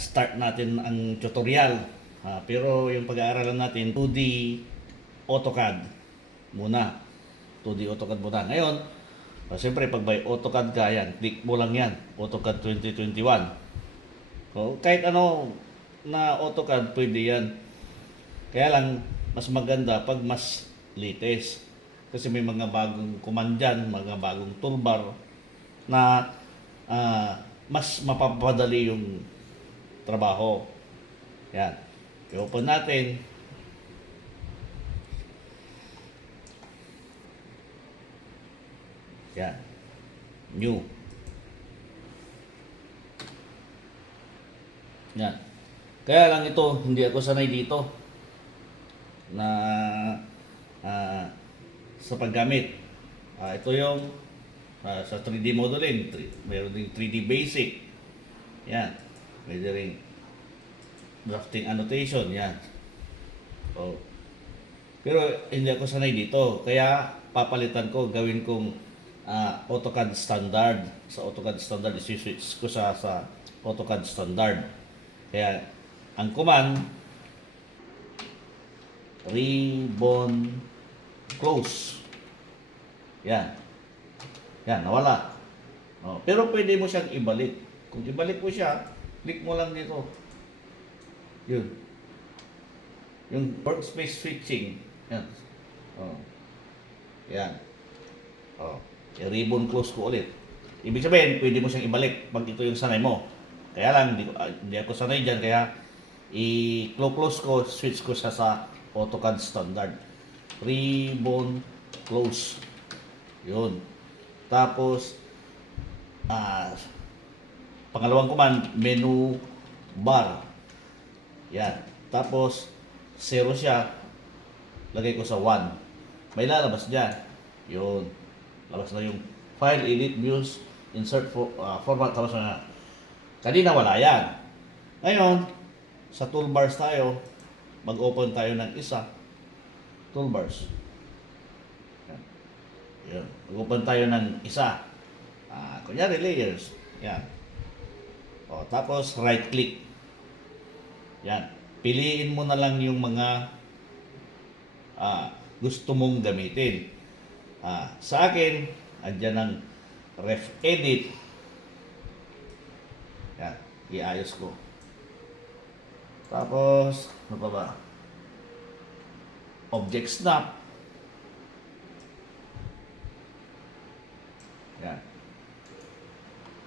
Start natin ang tutorial. Pero yung pag-aaralan natin 2D AutoCAD muna. 2D AutoCAD muna. Ngayon, siyempre pag may AutoCAD ka, yan, click mo lang yan. AutoCAD 2021. So, kahit ano na AutoCAD, pwede yan. Kaya lang, mas maganda pag mas latest. Kasi may mga bagong command dyan, mga bagong toolbar na mas mapapadali yung trabaho. Yan. I-open natin. Yan. New. Yan. Kaya lang ito, hindi ako sanay dito na sa paggamit. Ito yung sa 3D modeling, mayroon din 3D basic. Yan. Pwede rin drafting annotation. Yan. Oh. Pero hindi ako sanay dito. Kaya papalitan ko, gawin kong AutoCAD standard. Sa AutoCAD standard, isi-switch ko sa AutoCAD standard. Kaya ang command, ribbon close. Yan. Yan, nawala. Pero pwede mo siyang ibalik. Kung ibalik mo siya, click mo lang dito. Yun. Yung workspace switching. Yan. Yan. I-ribbon close ko ulit. Ibig sabihin, pwede mo siyang ibalik pag ito yung sanay mo. Kaya lang, hindi ako sanay dyan. Kaya, i-close ko, switch ko siya sa AutoCAD standard. Ribbon close. Yun. Tapos, pangalawang command, menu bar. Yan. Tapos, 0 siya. Lagay ko sa 1. May lalabas dyan. Yun. Labas na yung file, edit, views, insert format. Tapos na. Kanina wala yan. Ngayon, sa toolbars tayo, mag-open tayo ng isa. Toolbars. Yan. Mag-open tayo ng isa. Kunyari, layers. Yan. Tapos, right-click. Yan. Piliin mo na lang yung mga gusto mong gamitin. Sa akin, andyan ang ref edit. Yan. Iayos ko. Tapos, ano pa ba? Object snap. Yan.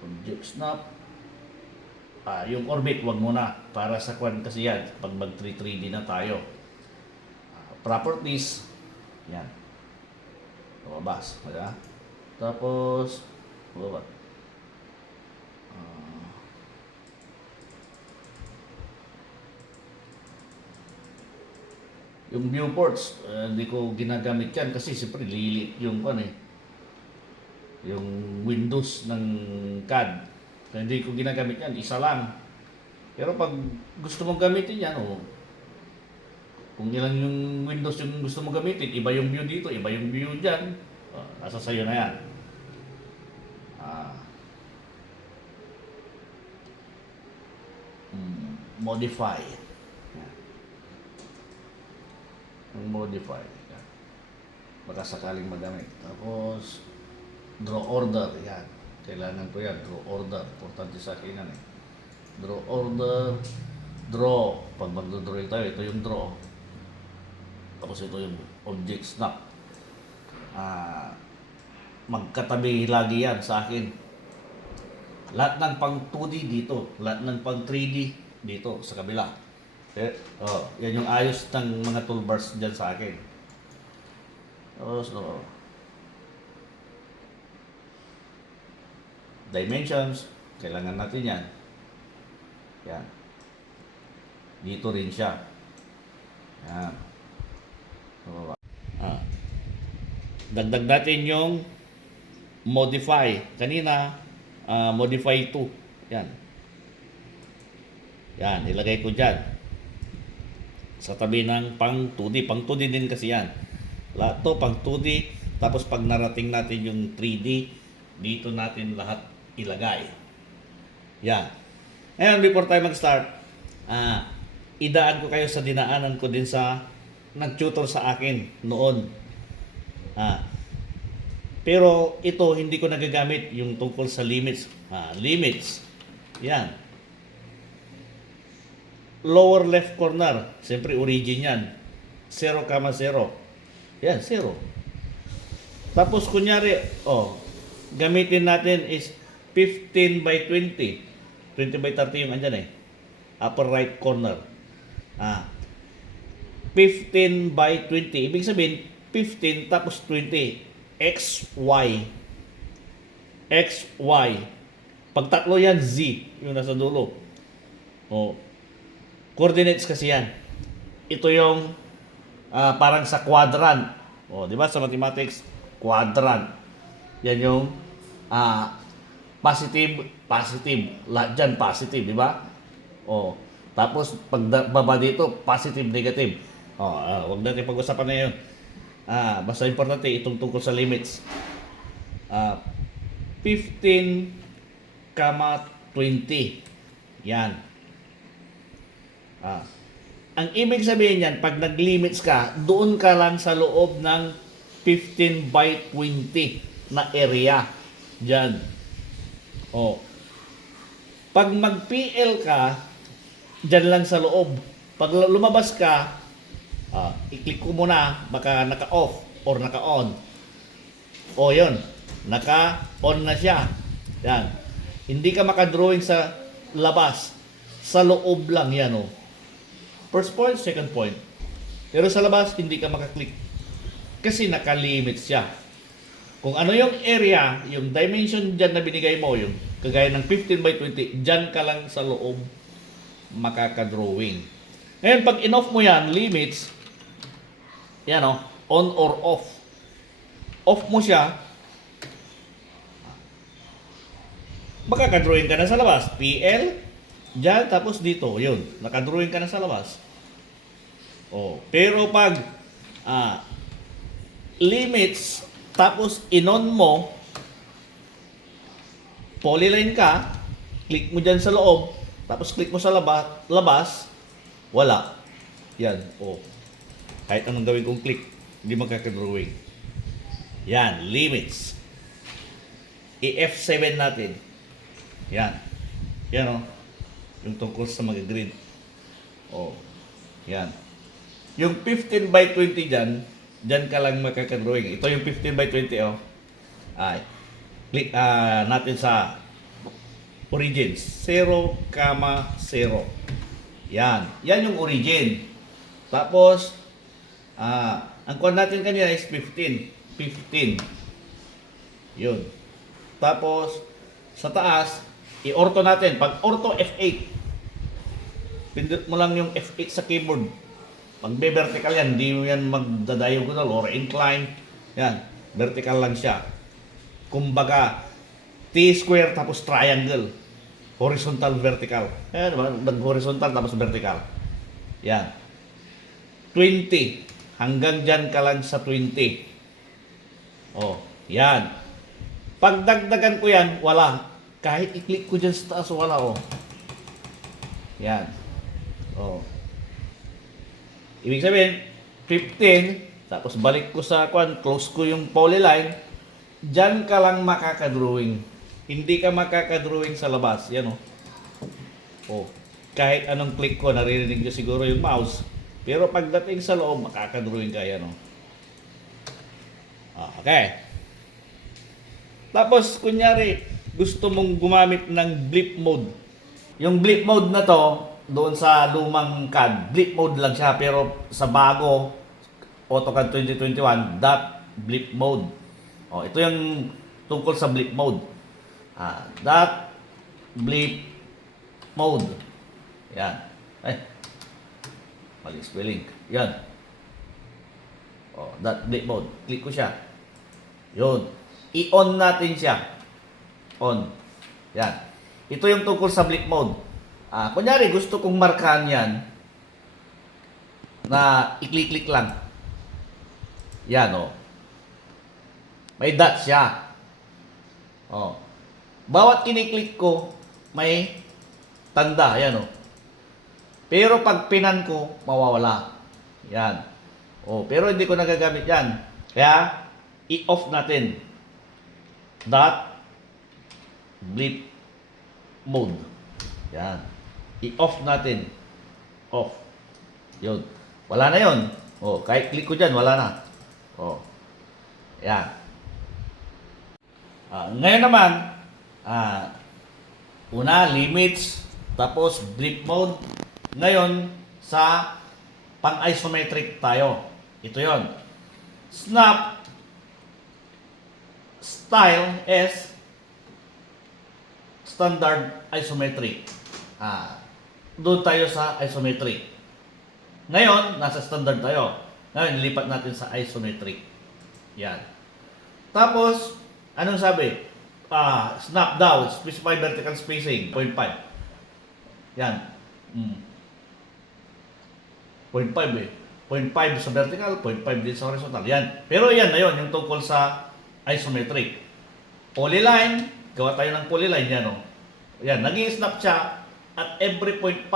Object snap. Yung orbit, wag muna. Para sa kwan kasi yan. Pag mag 3D na tayo. Properties. Yan. Lumabas. Diba? Tapos, ano ba? Yung viewports, hindi ko ginagamit yan kasi siyempre lilit yung yung Windows ng CAD. Kaya hindi ko ginagamit yan, isa lang. Pero pag gusto mong gamitin yan, kung ilan yung Windows yung gusto mong gamitin, iba yung view dito, iba yung view dyan, nasa sayo na yan. Modify. Modify. Baka sakaling magamit. Tapos, draw order. Yan. Kailangan ko yan. Draw order. Importante sa akin yan. Draw order. Draw. Pag mag-draw tayo, ito yung draw. Tapos ito yung object snap. Magkatabi lagi yan sa akin. Lahat ng pang 2D dito. Lahat ng pang 3D dito sa kabila. Yan yung ayos ng mga toolbars dyan sa akin. Dimensions, kailangan natin yan. Yan. Dito rin siya. Yan. Dagdag natin yung modify. Kanina, modify 2. Yan. Yan, ilagay ko dyan. Sa tabi ng pang 2D. Pang 2D din kasi yan. Lahat to pang 2D. Tapos pag narating natin yung 3D, dito natin lahat ilagay. Yan. Ngayon, before tayo mag-start, idaan ko kayo sa dinaanan ko din sa nag-tutor sa akin noon. Ah, pero ito, hindi ko nagagamit yung tungkol sa limits. Limits. Yan. Lower left corner. Siyempre, origin yan. 0, 0. Yan, 0. Tapos, kunyari, gamitin natin is 15 by 20. 20 by 30 yung andyan eh. Upper right corner. 15 by 20. Ibig sabihin, 15 tapos 20. XY. XY. Pag tatlo yan, Z. Yung nasa dulo. Coordinates kasi yan. Ito yung parang sa quadrant. Di ba sa mathematics, quadrant. Yan yung positive, positive. Lahat dyan, positive, di ba? Tapos, pag baba dito, positive, negative. Huwag natin pag-usapan na yun. Basta importante, itong tungkol sa limits. 15, 20. Yan. Ang ibig sabihin yan, pag nag-limits ka, doon ka lang sa loob ng 15 by 20 na area. Diyan. Pag mag-PL ka, diyan lang sa loob. Pag lumabas ka, i-click ko muna, baka naka-off or naka-on. Yun. Naka-on na siya. Yan. Hindi ka makadrawing sa labas. Sa loob lang yan, First point, second point. Pero sa labas, hindi ka makaklik. Kasi naka-limit siya. Kung ano yung area, yung dimension dyan na binigay mo, yung kagaya ng 15 by 20, dyan ka lang sa loob makakadrawing. Ngayon, pag in-off mo yan, limits, yan on or off. Off mo siya, makakadrawing ka na sa labas. PL, dyan, tapos dito, yun. Nakadrawing ka na sa labas. Pero pag limits, tapos in-on mo, polyline ka, click mo dyan sa loob, tapos click mo sa labas, wala. Yan, Kahit anong gawin kong click, hindi magkakadrawing. Yan, limits. I-F7 natin. Yan. Yan, yung tungkol sa mag-grid. Yan. Yung 15 by 20 dyan ka lang makakadrawing. Ito yung 15 by 20, click natin sa origins. 0, 0. Yan. Yan yung origin. Tapos, ang kuha natin kanina is 15. 15. Yun. Tapos, sa taas, i-ortho natin. Pag ortho, F8. Pindot mo lang yung F8 sa keyboard. Pag vertical yan, hindi mo yan magdadiagonal or incline. Yan. Vertical lang siya. Kumbaga, T-square tapos triangle. Horizontal, vertical. Ayan, diba? Nag-horizontal tapos vertical. Yan. 20. Hanggang dyan ka lang sa 20. Yan. Pag dagdagan ko yan, wala. Kahit i-click ko dyan sa taas, wala, Yan. Ibig sabihin, 15, tapos balik ko sa close ko yung polyline, dyan ka lang makakadrawing. Hindi ka makakadrawing sa labas. Yan, kahit anong click ko, naririnig nyo siguro yung mouse. Pero pagdating sa loob, makakadrawing ka. Yan, okay. Tapos, kunyari, gusto mong gumamit ng blip mode. Yung blip mode na to, doon sa lumang CAD, blip mode lang siya. Pero sa bago, AutoCAD 2021, dot blip mode. Ito yung tungkol sa blip mode. Dot blip mode. Yan. Mali spelling. Yan. Dot blip mode. Click ko siya. Yun. I-on natin siya. On. Yan. Ito yung tungkol sa blip mode. Kunyari, gusto kong markahan yan na i-click-click lang. Yan, May dot siya. Bawat kiniklik ko, may tanda, yan o. Pero pag pinan ko, mawawala. Yan. O, pero hindi ko nagagamit yan. Kaya, i-off natin. That blip mode. Yan. I-off natin. Off. Yun. Wala na yun. O, kahit click ko dyan, wala na. O. Yan. Ngayon naman, una, limits, tapos blip mode. Ngayon, sa pang-isometric tayo. Ito yon. Snap style is standard isometric. Doon tayo sa isometric. Ngayon, nasa standard tayo. Ngayon, lipat natin sa isometric. Yan. Tapos, anong sabi? Snap daw, specify vertical spacing, 0.5. Yan. 0.5 eh. 0.5 sa vertical, 0.5 din sa horizontal. Yan. Pero yan na yun, yung tungkol sa isometric. Polyline, gawa tayo ng polyline yan o. Yan, nag-i-snap siya at every 0.5.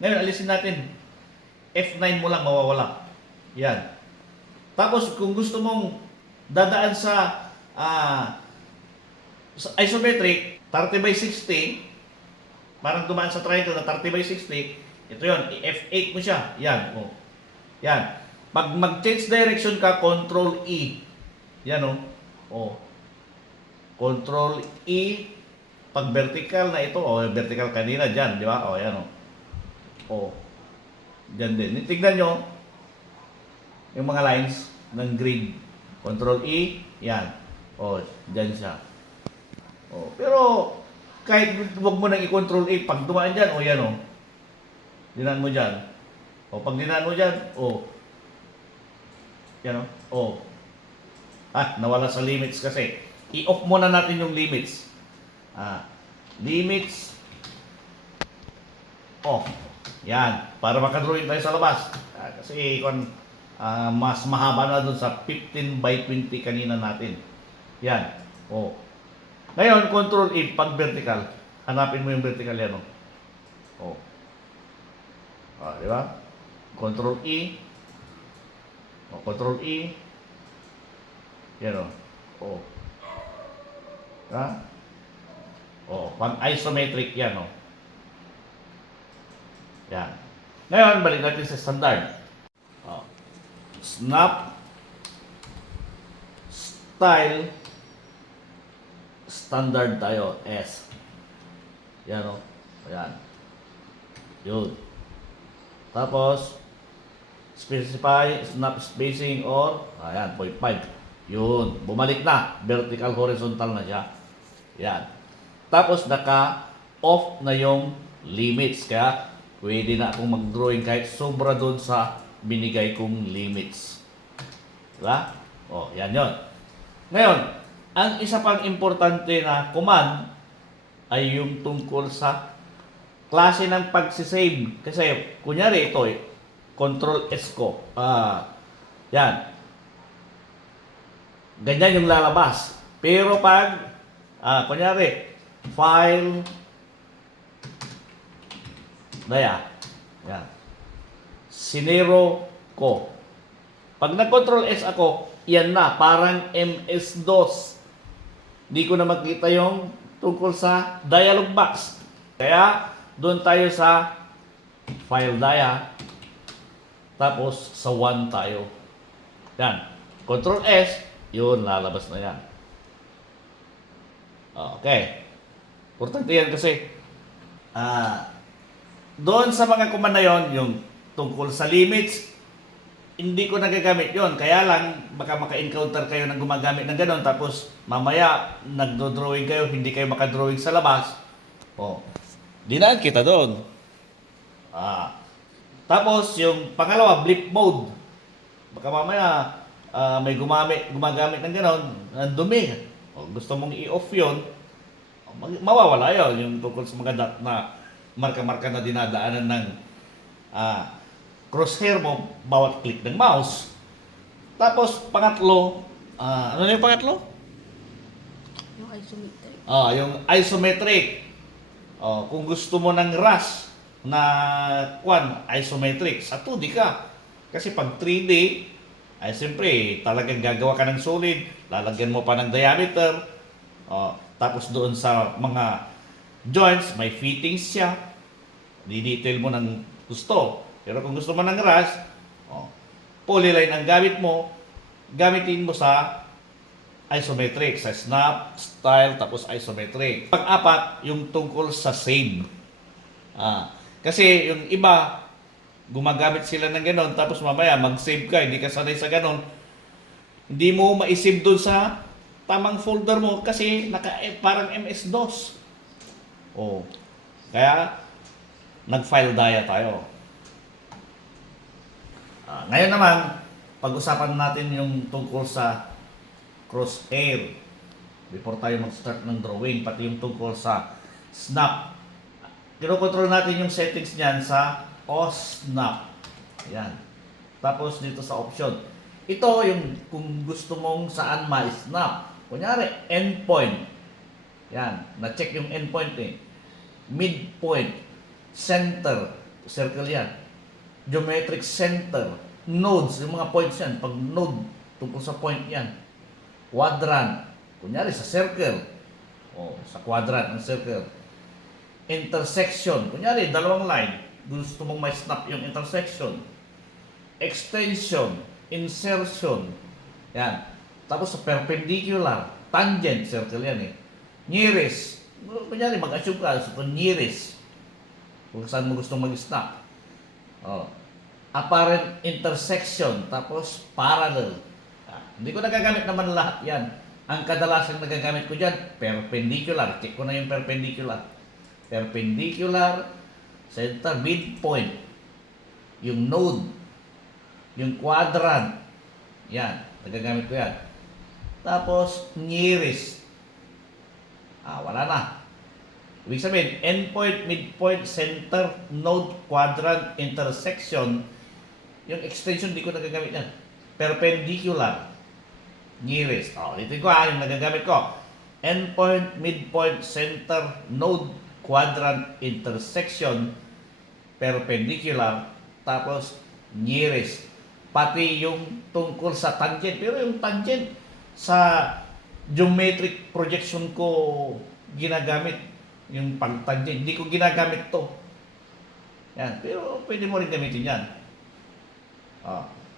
Ngayon, alisin natin. F9 mo lang mawawala. Yan. Tapos, kung gusto mong dadaan sa isometric, 30 by 60, parang dumaan sa triangle na 30 by 60, ito yun, F8 mo siya. Yan, o. Yan. Pag mag-change direction ka, Control E. Yan, o. O. Control E. Pag vertical na ito, o vertical kanina dyan, di ba? O, yan, o. O. Dyan din. Tignan nyo, yung mga lines ng grid. Control E, yan. O, dyan siya. O, pero, kahit huwag mo nang i-control E, pag dumaan dyan, o yan, o. Dinaan mo dyan. O, pag dinaan mo dyan, o. Yan, o. Nawala sa limits kasi. I-off muna natin yung limits. Limits off. Yan. Para makadrawing tayo sa labas. Kasi mas mahaba na dun sa 15 by 20 kanina natin. Yan. O. Ngayon, control E pag vertical. Hanapin mo yung vertical yan. O. Di ba? Control E. O, control E. Yan o. O. Ha? O, pag isometric yan o. Yan. Ngayon, balik natin sa standard. O. Snap style standard tayo. S. Yan o. Ayan. Yun. Tapos, specify snap spacing or, ayan, 0.5. Yun. Bumalik na. Vertical, horizontal na siya. Yan. Tapos, naka-off na yung limits. Kaya, pwede na akong mag-drawing kahit sobra doon sa binigay kong limits. Diba? O, yan yun. Ngayon, ang isa pang importante na command ay yung tungkol sa klase ng pagsisave. Kasi, kunyari ito, Control S ko. Yan. Ganyan yung lalabas. Pero pag, kunyari, file, yan. Sinero ko. Pag nag-Control S ako, yan na, parang MS-DOS. Di ko na makita yung tungkol sa dialog box. Kaya, doon tayo sa file dia. Tapos, sa 1 tayo. Yan. Control S, yun, lalabas na yan. Okay. Importante yan kasi, doon sa mga command na yon, yung tungkol sa limits, hindi ko nagagamit yon. Kaya lang, baka maka-encounter kayo ng gumagamit ng ganon, tapos mamaya, nagdo-drawing kayo, hindi kayo makadrawing sa labas. Dinaan kita doon. Tapos, yung pangalawa, blip mode. Baka mamaya, may gumagamit ng ganon, ang dumi. Gusto mong i-off yun, mawawala yun, yung tungkol sa mga dot na marka-marka na dinadaanan ng crosshair mo bawat click ng mouse. Tapos pangatlo, ano yung pangatlo? Yung isometric. Yung isometric. Kung gusto mo ng RAS na isometric, sa 2D ka. Kasi pag 3D, ay siyempre, talagang gagawa ka ng solid, lalagyan mo pa ng diameter, tapos doon sa mga joints, may fittings siya, di-detail mo ng gusto. Pero kung gusto mo ng RAS, polyline ang gamit mo, gamitin mo sa isometric, sa snap, style, tapos isometric. Pang-apat, yung tungkol sa save. Kasi yung iba, gumagamit sila ng ganon, tapos mamaya mag-save ka, hindi ka sanay sa ganon, hindi mo ma-save doon sa tamang folder mo kasi parang MS-DOS. Kaya, nag-file dia tayo. Ngayon naman, pag-usapan natin yung tungkol sa crosshair before tayo mag-start ng drawing, pati yung tungkol sa snap. Kinokontrol natin yung settings niyan sa OSNAP. Yan. Tapos dito sa option. Ito yung kung gusto mong saan ma-snap. Kunyari, endpoint. Yan. Na-check yung endpoint eh. Midpoint. Center. Circle yan. Geometric center. Nodes. Yung mga points yan. Pag node, tungkol sa point yan. Quadrant. Kunyari sa circle. Sa quadrant ng circle. Intersection. Kunyari, dalawang line. Gusto mong may snap yung intersection. Extension. Insertion. Yan. Tapos sa perpendicular. Tangent. Circle yan eh. Nearest. Kunyari, mag-assume ka sa nearest. Kung saan mo gustong mag-snap. Apparent intersection. Tapos parallel. Hindi ko nagagamit naman lahat yan. Ang kadalasan nagagamit ko dyan, perpendicular. Check ko na yung perpendicular. Perpendicular, center, midpoint. Yung node. Yung quadrant. Yan. Nagagamit ko yan. Tapos, nearest. Wala na. Ibig sabihin, endpoint, midpoint, center, node, quadrant, intersection. Yung extension, di ko nagagamit yan. Perpendicular. Nearest. Dito ko yung nagagamit ko. Endpoint, midpoint, center, node, quadrant, intersection, perpendicular, tapos nearest. Pati yung tungkol sa tangent. Pero yung tangent sa geometric projection ko ginagamit. Yung pang-tangent. Hindi ko ginagamit to. Yan. Pero pwede mo rin gamitin yan.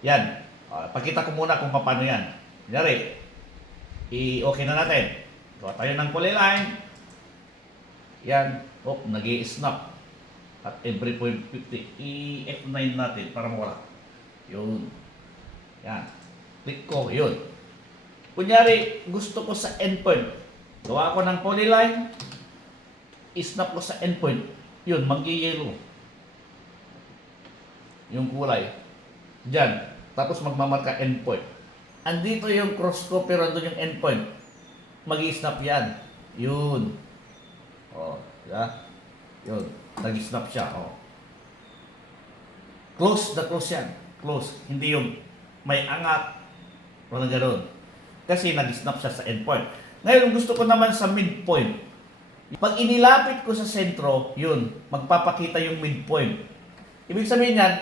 Yan. Pakita ko muna kung paano yan. Kunyari, okay na natin. Gawa tayo ng polyline. Yan. Nag-i-snap. At every point 50. I-F9 natin para mawala. Yun. Yan. Click ko. Yun. Kunyari, gusto ko sa endpoint. Gawa ko ng polyline. I-snap ko sa endpoint. Yun. Mag-i-yellow. Yung kulay. Diyan. Tapos magmamarka endpoint. Andito yung cross ko pero andun yung endpoint. Mag-i-snap yan. Yun. Yeah. Yun. Nag-i-snap siya. Close na close yan. Close. Hindi yung may angat. Walang gano'n. Kasi nag-i-snap siya sa endpoint. Ngayon, gusto ko naman sa midpoint. Pag inilapit ko sa sentro, yun. Magpapakita yung midpoint. Ibig sabihin yan,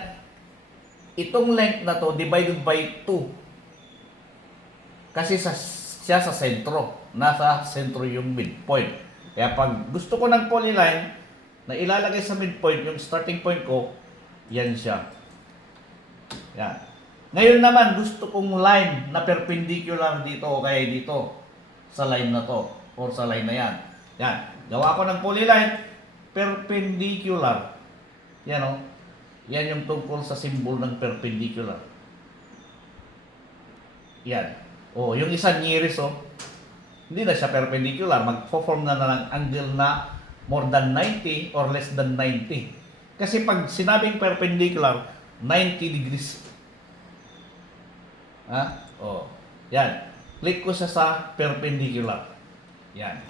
itong length na to divided by 2. Kasi siya sa sentro. Nasa sentro yung midpoint. Kaya pag gusto ko ng polyline na ilalagay sa midpoint, yung starting point ko, yan siya. Yan. Ngayon naman, gusto kong line na perpendicular dito o kaya dito sa line na to or sa line na yan. Yan. Gawa ko ng polyline, perpendicular. Yan o. Yan yung tungkol sa symbol ng perpendicular. Yan. Yung isa nearest, hindi na siya perpendicular. Mag-form na ng angle na more than 90 or less than 90. Kasi pag sinabing perpendicular, 90 degrees. Yan. Click ko siya sa perpendicular. Yan.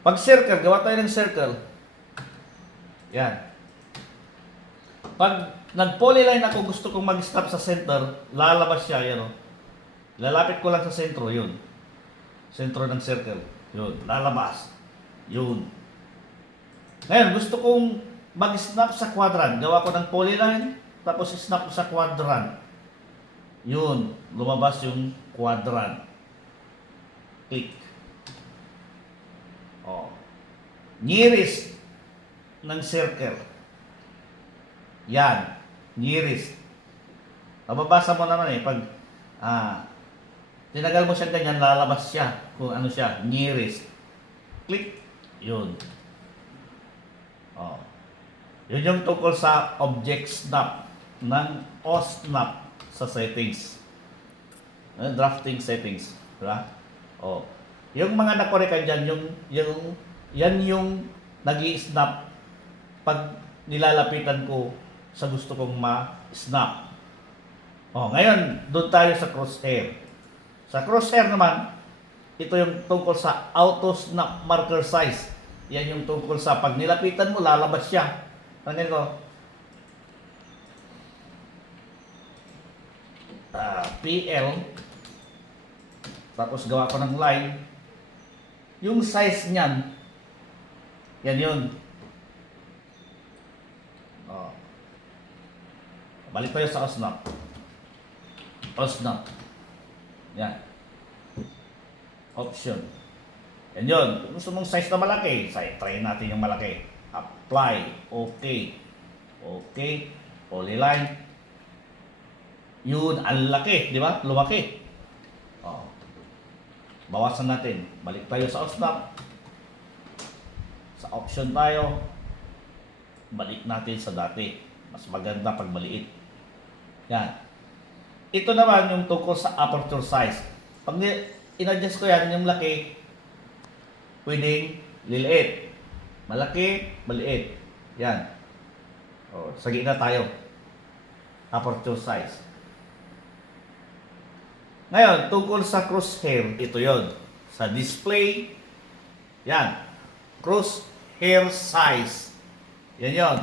Pag circle, gawa tayo ng circle. Yan. Pag nag-polyline ako, gusto kong mag-stop sa center, lalabas siya, yan o. Lalapit ko lang sa sentro, yun. Sentro ng circle. Yun, lalabas. Yun. Ngayon, gusto kong mag-snap sa quadrant. Gawa ko ng polyline, tapos snap ko sa quadrant. Yun, lumabas yung quadrant. Click. Oh. Nearest ng circle. Yan, nearest. Mababasa mo naman pag tinagal mo siya ganyan, lalabas siya kung ano siya, nearest. Click. Yun. Oh. Yun yung tungkol sa object snap ng OSNAP sa settings. Drafting settings. Diba? Oh. Yung mga nakoreka dyan, yan yung nag-i-snap pag nilalapitan ko sa gusto kong ma-snap. Oh, ngayon, doon tayo sa crosshair. Sa crosshair naman, ito yung tungkol sa auto snap marker size. Yan yung tungkol sa pag nilapitan mo, lalabas siya. Ano ko? PL. Tapos gawa ko ng line. Yung size niyan, yan yun. Oh. Balik tayo sa OSNAP. OSNAP. Yan. Option. Yan yun. Kung gusto mong size na malaki, try natin yung malaki. Apply. Okay. Okay. Polyline. Yun, ang laki. Di ba? Lumaki. Oh. Bawasan natin. Balik tayo sa OSNAP. Sa option tayo. Balik natin sa dati. Mas maganda pag maliit. Yan. Ito naman yung tungkol sa aperture size. Pag in-adjust ko yan, yung laki, pwedeng liliit. Malaki, maliit. Yan. O, sa gitna tayo. Aperture size. Ngayon, tungkol sa crosshair, ito yon. Sa display, yan. Crosshair size. Yan yon.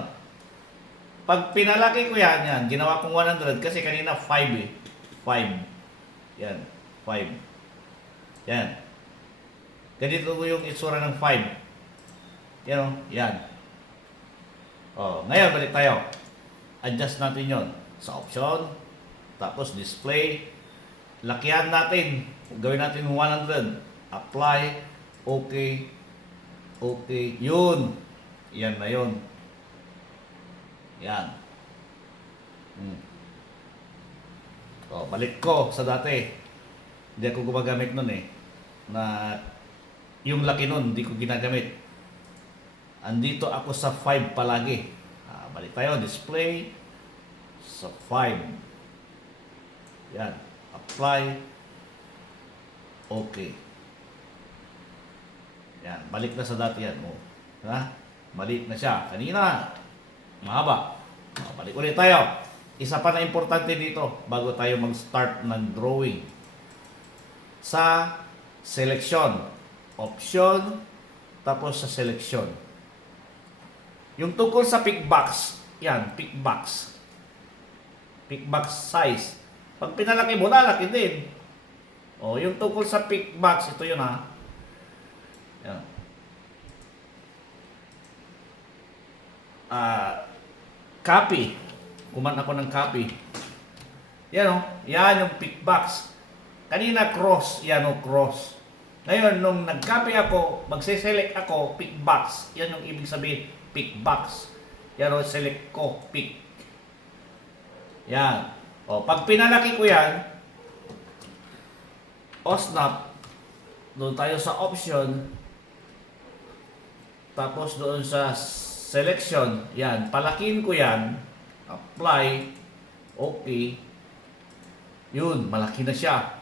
Pag pinalaki ko yan, ginawa kong 100 kasi kanina 5 eh. 5. Yan, 5. Yan. Ganito ko yung itsura ng 5. Yan o, yan. O, ngayon balik tayo. Adjust natin yon sa option. Tapos display. Lakihan natin. Gawin natin 100. Apply. Okay. Okay. Yun. Yan na yun. Yan. O, balik ko sa dati. Hindi ako gumagamit nun na yung laki nun, hindi ko ginagamit. Andito ako sa 5 palagi. Balik tayo, display. Sa 5. Yan. Apply. Okay. Yan. Balik na sa dati yan. Balik na siya. Kanina, mahaba. Balik ulit tayo. Isa pa na importante dito bago tayo mag-start ng drawing. Sa selection. Option. Tapos sa selection. Yung tungkol sa pick box. Yan, pick box. Pick box size. Pag pinalaki mo, lalaki din. O, yung tungkol sa pick box, ito yun Yan. Copy. Kuman ako ng copy. Yan yan yung pick box. Kanina cross, yan cross. Ngayon, nung nag-copy ako, magse-select ako, pick box. Yan yung ibig sabihin, pick box. Yan select ko, pick. Yan. O, pag pinalaki ko yan, OSNAP, doon tayo sa option, tapos doon sa selection, yan, palakihin ko yan, apply, okay, yun, malaki na siya.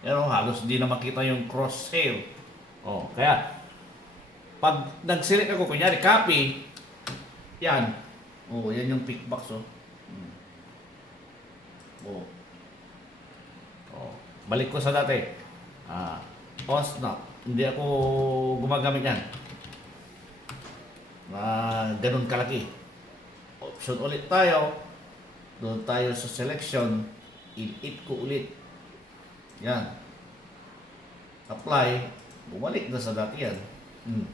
Yan halos di na makita yung crosshair. O, kaya, pag nag-select ako, kunyari, copy, yan, o, yan yung pick box, balik ko sa dati. OSNAP. Hindi ako gumagamit yan. Ganun kalaki. Option ulit tayo. Doon tayo sa selection. I-hit ko ulit. Yan. Apply. bumalik na sa dati yan. Hmm.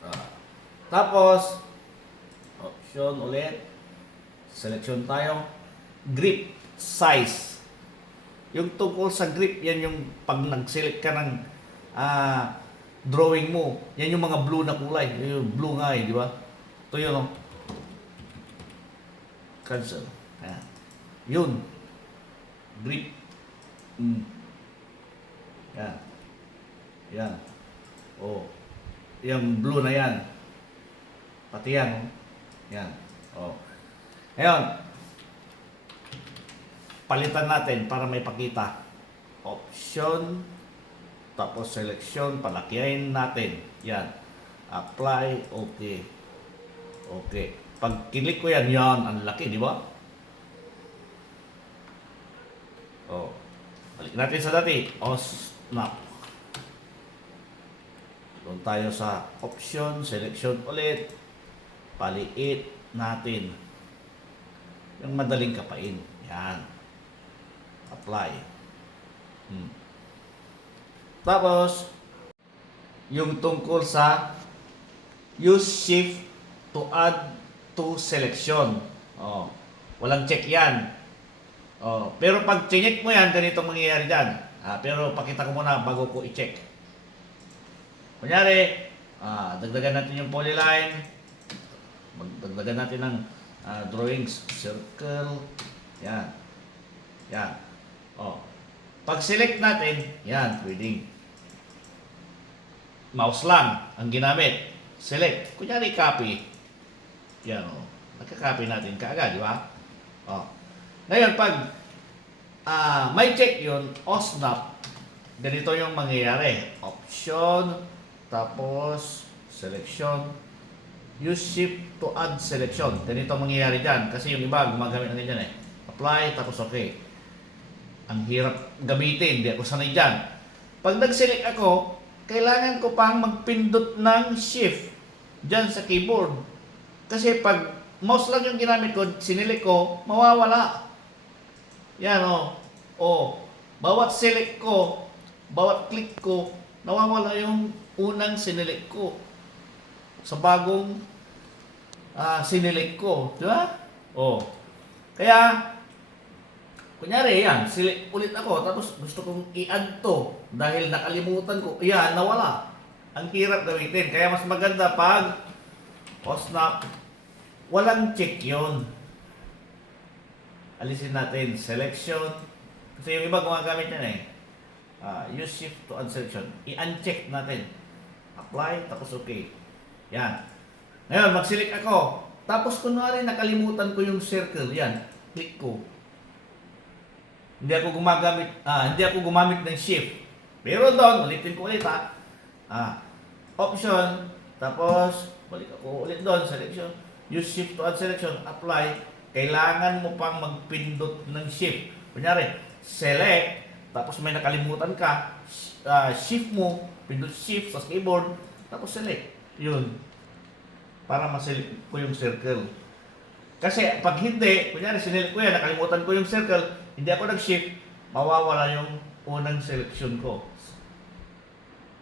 Ah. Tapos, option ulit. Selection tayo. Grip size. Yung tungkol sa grip, yan yung pag nag-select ka ng drawing mo, yan yung mga blue na kulay. Yung blue nga di ba? Ito yun, no? Cancel. Ayan. Yun. Grip. Yan. Yan. Oh. Yung blue na yan. Pati yan, oh. Yan. Oh. Ngayon, palitan natin para may pakita. Option, tapos selection, palakihin natin. Yan. Apply, okay. Okay. Pag kilik ko yan, yan, ang laki, di ba? Oh. Balik natin sa dati. Snap. Doon tayo sa option, selection ulit. Paliit natin. Yung madaling kapain. Yan. Apply. Tapos, yung tungkol sa use shift to add to selection. Oh, walang check yan. Oh, pero pag check mo yan, ganito mangyayari dyan. Pero pakita ko muna bago ko i-check. Kunyari, dagdagan natin yung polyline. Magdagdagan natin ng drawings. Circle. Yan. Yan. Oh. Pag select natin, yan, pwedeng mouse lang ang ginamit. Select. Kunyari, copy. Yan, oh. Nagka-copy natin kaagad, di ba? Oh. Ngayon, pag may check yun, snap, ganito yung mangyayari. Option, tapos selection, use shift to add selection. Ganito mangyayari dyan. Kasi yung iba, gumagamit ng ganyan eh. Apply, tapos okay. Ang hirap gamitin, hindi ako sanay dyan. Pag nag-select ako, kailangan ko pang magpindot ng shift dyan sa keyboard. Kasi pag mouse lang yung ginamit ko, sinilect ko, mawawala. Yan o. Bawat select ko, bawat click ko, nawawala yung unang sinilect ko sa bagong sinilect ko. Di ba? Kaya, kunyari yan, select ulit ako, tapos gusto kong i-add to dahil nakalimutan ko. Yan, nawala. Ang hirap gamitin. Kaya mas maganda pag snap, walang check yun. Alisin natin, selection. Kasi yung iba gumagamit yan eh. Use shift to add selection. I-uncheck natin. Apply, tapos okay. Yan. Ngayon, mag-select ako. Tapos kunwari nakalimutan ko yung circle. Yan. Click ko. Hindi ako gumamit ng shift. Pero doon, ulitin ko ulit option, tapos balik ako ulit doon, selection. Use shift to add selection, apply. Kailangan mo pang magpindot ng shift. Kunyari, select, tapos may nakalimutan ka, shift mo, pindot shift sa keyboard, tapos select. Yun. Para ma-select ko yung circle. Kasi pag hindi, kunyari sinelect ko yan, nakalimutan ko yung circle, hindi ako nag-shift, mawawala yung unang selection ko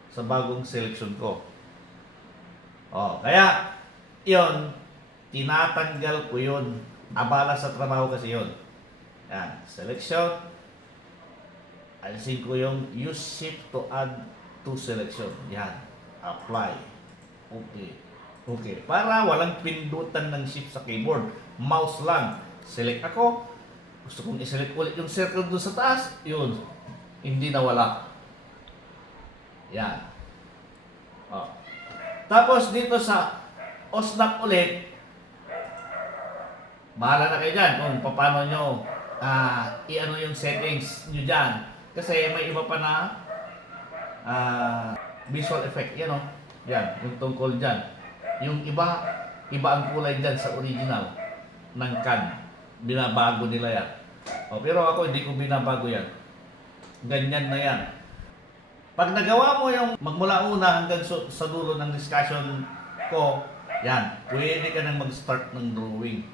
sa bagong selection ko. Kaya, yun, tinatanggal ko yun. Abala sa trabaho kasi yun. Yan, selection. Alisin ko yung use shift to add to selection. Yan, apply. Okay. Okay. Para walang pindutan ng shift sa keyboard. Mouse lang. Select ako. Gusto kong i-select ulit yung circle doon sa taas. Yun. Hindi nawala. Yan. Tapos dito sa snap ulit, bahala na kayo dyan kung paano nyo i-ano yung settings nyo dyan. Kasi may iba pa na visual effect. Yan o. Yan. Yung tungkol dyan. Yung iba ang kulay dyan sa original ng CAD. Binabago nila yan. Pero ako hindi ko binabago yan. Ganyan na yan. Pag nagawa mo yung magmula una hanggang sa dulo ng discussion ko, yan. Pwede ka nang mag-start ng drawing.